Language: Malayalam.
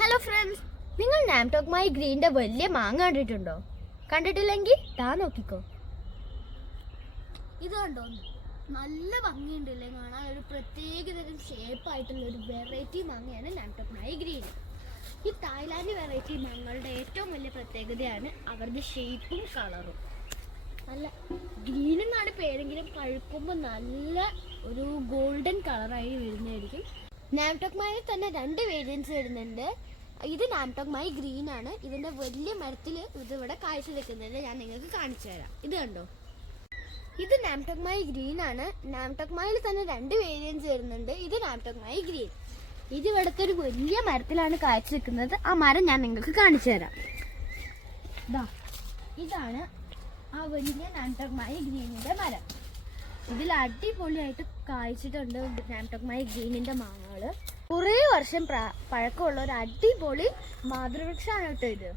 ഹലോ ഫ്രണ്ട്സ്, നിങ്ങൾ നാംടോക്ക് മൈ ഗ്രീൻ്റെ വലിയ മാങ്ങ കണ്ടിട്ടുണ്ടോ? കണ്ടിട്ടില്ലെങ്കിൽ നോക്കിക്കോ. ഇത് കണ്ടോ, നല്ല ഭംഗിയുണ്ടല്ലേ കാണാൻ. ഒരു പ്രത്യേകതരം ഷേപ്പായിട്ടുള്ള ഒരു വെറൈറ്റി മാങ്ങയാണ് നാംടോക്ക് മൈ ഗ്രീൻ. ഈ തായ്ലാൻഡ് വെറൈറ്റി മാങ്ങകളുടെ ഏറ്റവും വലിയ പ്രത്യേകതയാണ് അവരുടെ ഷേപ്പും കളറും. നല്ല ഗ്രീൻ എന്നാണ് പേരെങ്കിലും പഴുക്കുമ്പോൾ നല്ല ഒരു ഗോൾഡൻ കളറായി വരുന്നതായിരിക്കും. നാംടോക്ക് മൈയിൽ തന്നെ 2 വേരിയൻസ് വരുന്നുണ്ട്. ഇത് നാംടോക്ക് മൈ ഗ്രീൻ ആണ്. ഇതിൻ്റെ വലിയ മരത്തിൽ ഇതിവിടെ കാഴ്ച വെക്കുന്നത് ഞാൻ നിങ്ങൾക്ക് കാണിച്ചു തരാം. ഇത് കണ്ടോ, ഇത് നാംടോക്ക് മൈ ഗ്രീൻ ആണ്. നാംടോക്ക് മൈയിൽ തന്നെ 2 വേരിയൻസ് വരുന്നുണ്ട്. ഇത് നാംടോക്ക് മൈ ഗ്രീൻ. ഇത് ഇവിടുത്തെ ഒരു വലിയ മരത്തിലാണ് കാഴ്ച വെക്കുന്നത്. ആ മരം ഞാൻ നിങ്ങൾക്ക് കാണിച്ചു തരാം. ഇതാണ് ആ വലിയ നാംടോക്ക് മൈ ഗ്രീനിൻ്റെ മരം. ഇതിൽ അടിപൊളിയായിട്ട് കായ്ച്ചിട്ടുണ്ട് നാംടോക്ക് മൈ ഗ്രീനിൻ്റെ മാങ്ങകൾ. കുറേ വർഷം പഴക്കമുള്ള ഒരു അടിപൊളി മാതൃവൃക്ഷമാണ് കേട്ടോ ഇത്.